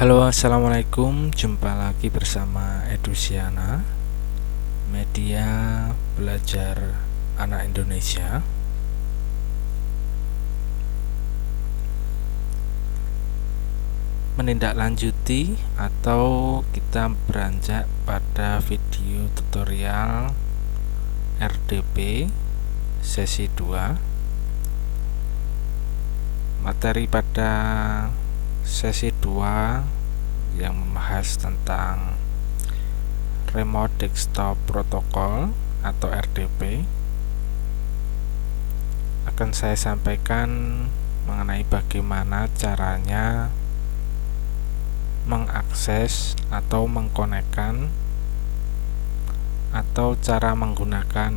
Halo, assalamualaikum. Jumpa lagi bersama Edusiana, media belajar anak Indonesia. Menindaklanjuti atau kita beranjak pada video tutorial RDP sesi 2. Materi pada sesi 2 yang membahas tentang Remote Desktop Protocol atau RDP akan saya sampaikan mengenai bagaimana caranya mengakses atau mengkonekkan atau cara menggunakan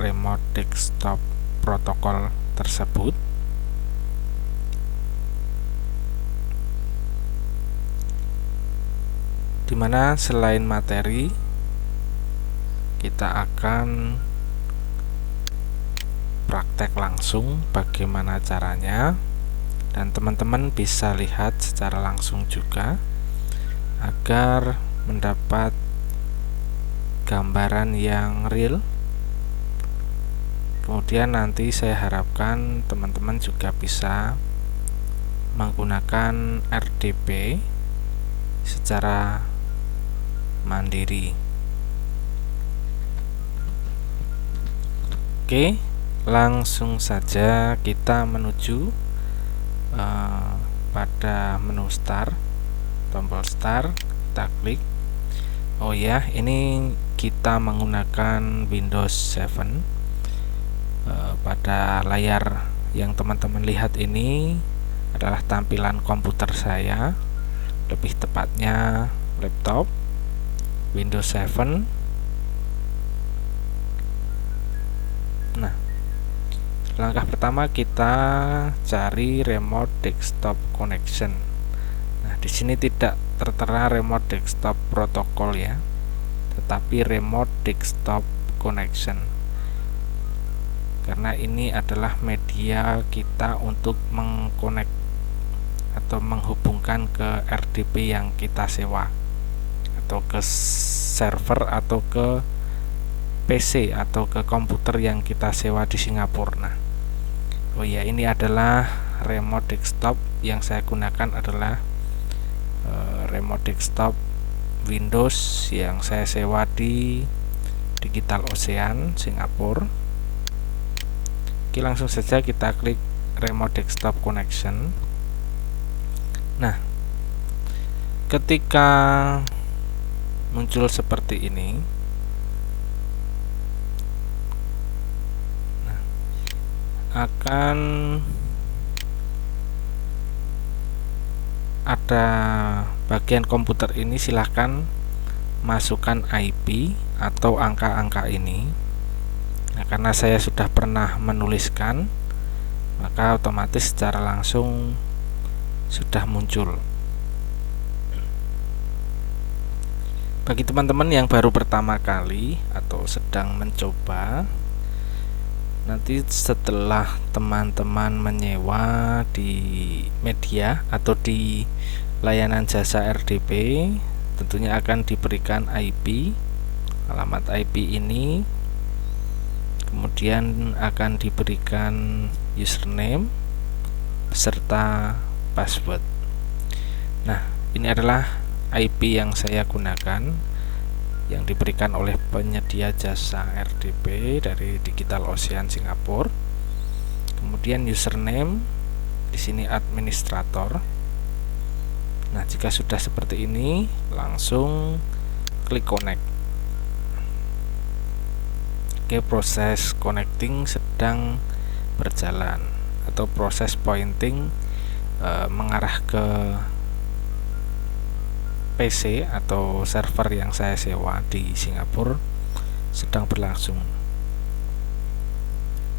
Remote Desktop Protocol tersebut. Dimana selain materi, kita akan praktek langsung bagaimana caranya, dan teman-teman bisa lihat secara langsung juga agar mendapat gambaran yang real. Kemudian nanti saya harapkan teman-teman juga bisa menggunakan RDP secara mandiri. Oke, langsung saja kita menuju pada menu start, tombol start, kita klik. Oh ya, ini kita menggunakan Windows 7. Pada layar yang teman-teman lihat ini adalah tampilan komputer saya, lebih tepatnya laptop Windows 7. Nah, langkah pertama kita cari Remote Desktop Connection. Nah, di sini tidak tertera Remote Desktop Protocol ya, tetapi Remote Desktop Connection. Karena ini adalah media kita untuk mengkonek atau menghubungkan ke RDP yang kita sewa, atau ke server atau ke PC atau ke komputer yang kita sewa di Singapura. Nah, oh ya, ini adalah remote desktop yang saya gunakan adalah remote desktop Windows yang saya sewa di Digital Ocean Singapura. Oke, langsung saja kita klik remote desktop connection. Nah, ketika muncul seperti ini, akan ada bagian komputer ini, silahkan masukkan IP atau angka-angka ini. Nah, karena saya sudah pernah menuliskan, maka otomatis secara langsung sudah muncul. Bagi teman-teman yang baru pertama kali atau sedang mencoba, nanti setelah teman-teman menyewa di media atau di layanan jasa RDP, tentunya akan diberikan IP, alamat IP ini, kemudian akan diberikan username serta password. Nah, ini adalah IP yang saya gunakan, yang diberikan oleh penyedia jasa RDP dari Digital Ocean Singapura. Kemudian username di sini administrator. Nah, jika sudah seperti ini, langsung klik connect. Oke, proses connecting sedang berjalan, atau proses pointing mengarah ke PC atau server yang saya sewa di Singapura sedang berlangsung.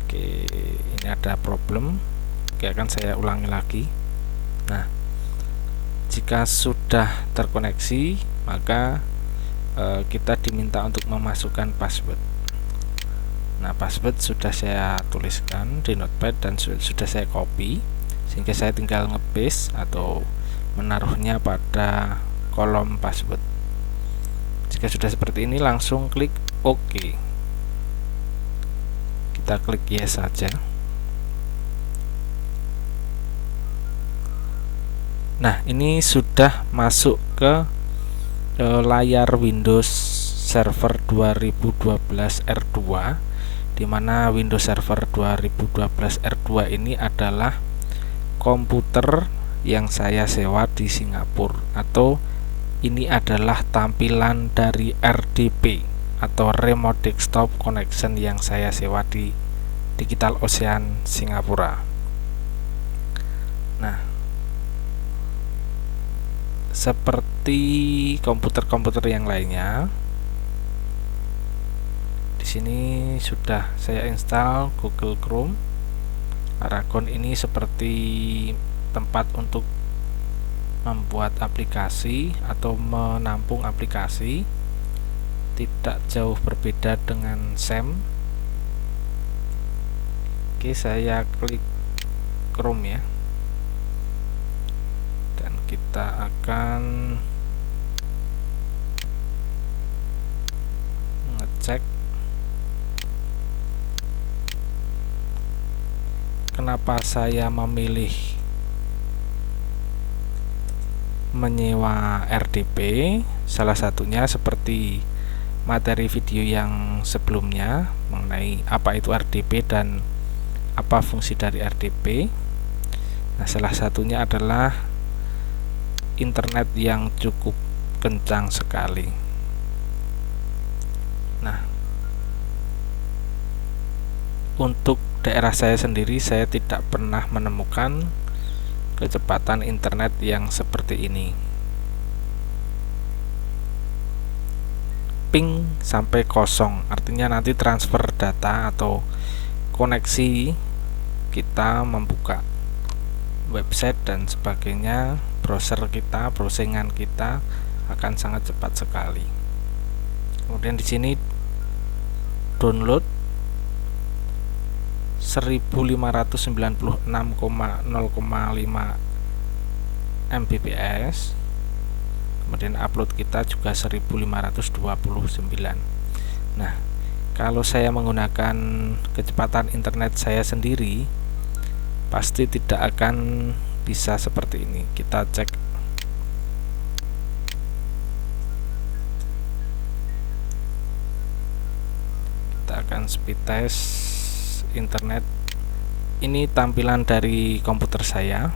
Oke, ini ada problem. Oke, akan saya ulangi lagi. Nah, jika sudah terkoneksi, maka kita diminta untuk memasukkan password. Nah, password sudah saya tuliskan di notepad dan sudah saya copy, sehingga saya tinggal nge-paste atau menaruhnya pada kolom password. Jika sudah seperti ini, langsung klik OK. Kita klik yes saja. Nah, ini sudah masuk ke layar Windows Server 2012 R2, di mana Windows Server 2012 R2 ini adalah komputer yang saya sewa di Singapura, atau ini adalah tampilan dari RDP atau Remote Desktop Connection yang saya sewa di Digital Ocean Singapura. Nah, seperti komputer-komputer yang lainnya, di sini sudah saya install Google Chrome. Aragon ini seperti tempat untuk membuat aplikasi atau menampung aplikasi, tidak jauh berbeda dengan SAM. Oke, saya klik Chrome ya, dan kita akan ngecek kenapa saya memilih menyewa RDP. Salah satunya seperti materi video yang sebelumnya mengenai apa itu RDP dan apa fungsi dari RDP. Nah, salah satunya adalah internet yang cukup kencang sekali. Nah, untuk daerah saya sendiri, saya tidak pernah menemukan kecepatan internet yang seperti ini. Ping sampai kosong, artinya nanti transfer data atau koneksi kita membuka website dan sebagainya, browser kita, browsingan kita akan sangat cepat sekali. Kemudian di sini download 1596,0,5 Mbps. Kemudian upload kita juga 1529. Nah, kalau saya menggunakan kecepatan internet saya sendiri, pasti tidak akan bisa seperti ini. Kita cek. Kita akan speed test internet. Ini tampilan dari komputer saya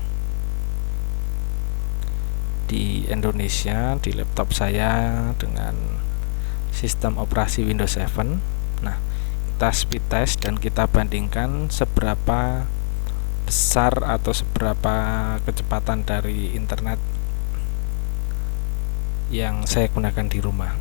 di Indonesia, di laptop saya dengan sistem operasi Windows 7. Nah, kita speed test dan kita bandingkan seberapa besar atau seberapa kecepatan dari internet yang saya gunakan di rumah.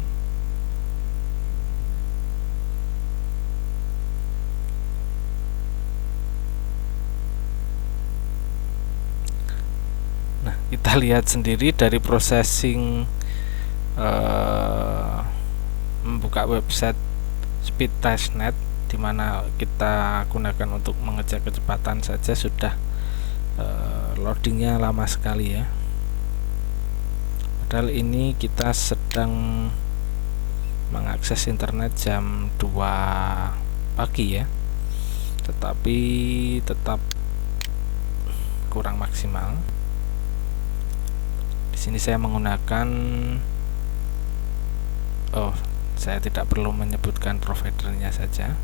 Nah, kita lihat sendiri dari processing membuka website speedtestnet, di mana kita gunakan untuk mengecek kecepatan saja sudah loadingnya lama sekali ya. Padahal ini kita sedang mengakses internet jam 2 pagi ya, tetapi tetap kurang maksimal. Di sini saya menggunakan, saya tidak perlu menyebutkan providernya saja.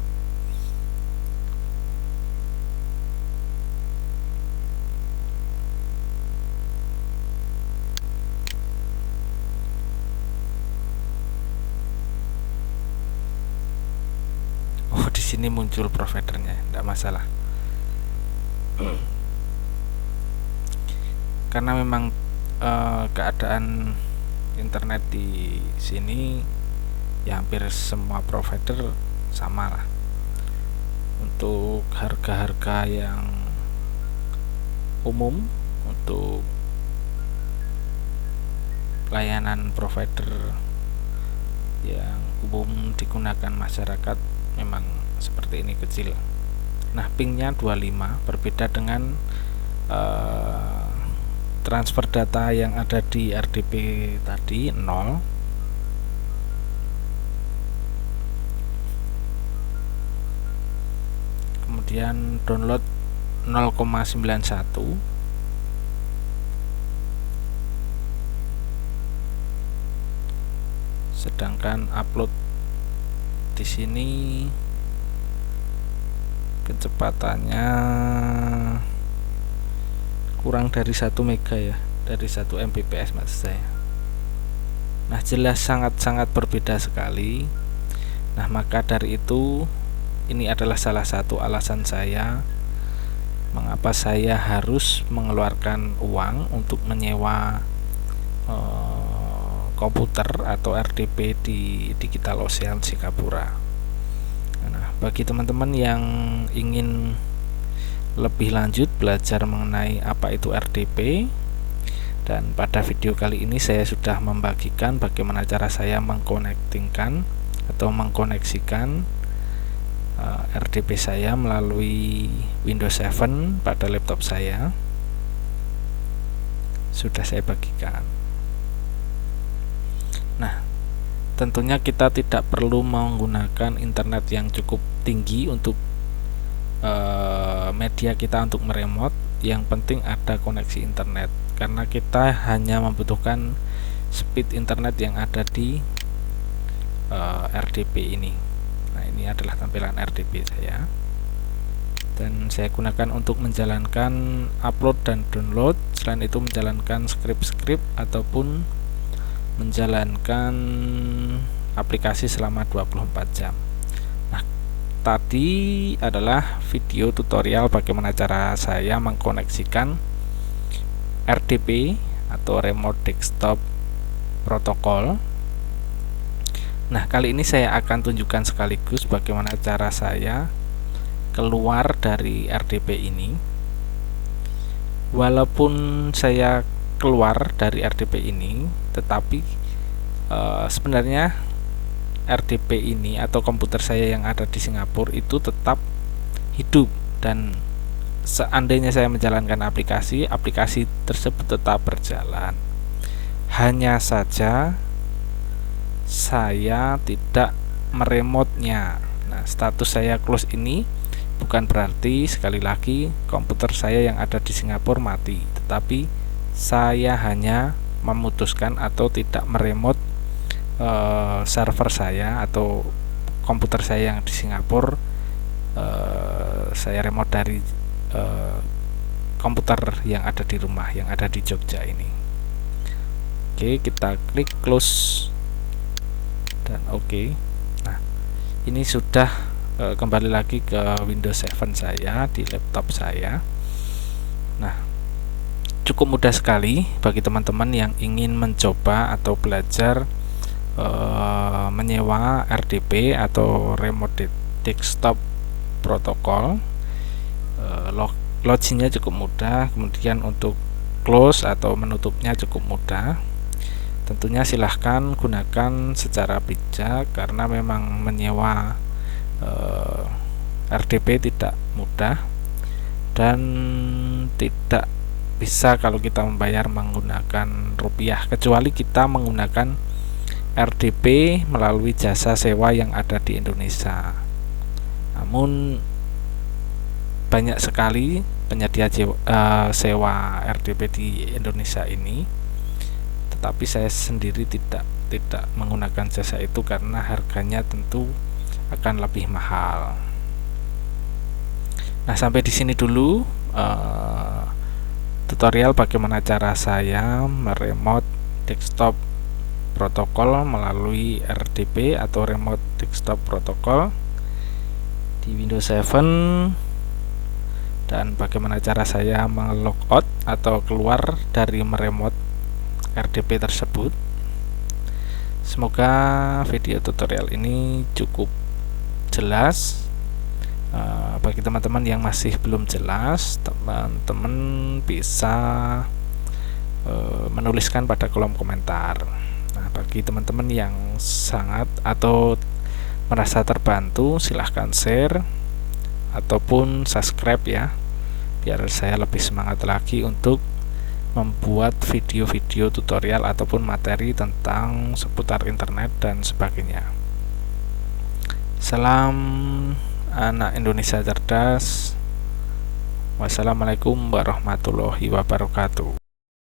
Di sini muncul providernya, tidak masalah. Karena memang keadaan internet di sini ya hampir semua provider sama lah. Untuk harga-harga yang umum, untuk layanan provider yang umum digunakan masyarakat memang seperti ini, kecil. Nah, pingnya 25, berbeda dengan transfer data yang ada di RDP tadi 0. Kemudian download 0,91, sedangkan upload di sini kecepatannya kurang dari 1 mega ya, dari 1 Mbps maksud saya. Nah, jelas sangat-sangat berbeda sekali. Nah, maka dari itu ini adalah salah satu alasan saya mengapa saya harus mengeluarkan uang untuk menyewa komputer atau RDP di Digital Ocean Singapura. Nah, bagi teman-teman yang ingin lebih lanjut belajar mengenai apa itu RDP, dan pada video kali ini saya sudah membagikan bagaimana cara saya mengkoneksikan RDP saya melalui Windows 7 pada laptop saya. Sudah saya bagikan. Nah, tentunya kita tidak perlu menggunakan internet yang cukup tinggi untuk media kita untuk meremote. Yang penting ada koneksi internet, karena kita hanya membutuhkan speed internet yang ada di RDP ini. Nah, ini adalah tampilan RDP saya, dan saya gunakan untuk menjalankan upload dan download. Selain itu menjalankan script ataupun menjalankan aplikasi selama 24 jam. Nah, tadi adalah video tutorial bagaimana cara saya mengkoneksikan RDP atau Remote Desktop Protocol. Nah, kali ini saya akan tunjukkan sekaligus bagaimana cara saya keluar dari RDP ini. Walaupun saya keluar dari RDP ini, tetapi sebenarnya RDP ini atau komputer saya yang ada di Singapura itu tetap hidup, dan seandainya saya menjalankan aplikasi tersebut tetap berjalan. Hanya saja saya tidak meremotnya. Nah, status saya close ini bukan berarti sekali lagi komputer saya yang ada di Singapura mati, tetapi saya hanya memutuskan atau tidak meremote server saya atau komputer saya yang di Singapura. Saya remote dari komputer yang ada di rumah, yang ada di Jogja ini. Oke, kita klik close dan oke. Nah, ini sudah kembali lagi ke Windows 7 saya di laptop saya. Nah, cukup mudah sekali bagi teman-teman yang ingin mencoba atau belajar menyewa RDP atau Remote Desktop Protocol. Loginnya cukup mudah, kemudian untuk close atau menutupnya cukup mudah. Tentunya silahkan gunakan secara bijak, karena memang menyewa RDP tidak mudah dan tidak bisa kalau kita membayar menggunakan rupiah, kecuali kita menggunakan RDP melalui jasa sewa yang ada di Indonesia. Namun banyak sekali penyedia sewa RDP di Indonesia ini, tetapi saya sendiri tidak menggunakan jasa itu karena harganya tentu akan lebih mahal. Nah, sampai di sini dulu tutorial bagaimana cara saya meremote desktop protokol melalui RDP atau Remote Desktop Protocol di Windows 7, dan bagaimana cara saya melogout atau keluar dari meremote RDP tersebut. Semoga video tutorial ini cukup jelas. Bagi teman-teman yang masih belum jelas, teman-teman bisa menuliskan pada kolom komentar. Nah, bagi teman-teman yang sangat atau merasa terbantu, silahkan share ataupun subscribe ya, biar saya lebih semangat lagi untuk membuat video-video tutorial ataupun materi tentang seputar internet dan sebagainya. Salam anak Indonesia cerdas. Wassalamualaikum warahmatullahi wabarakatuh.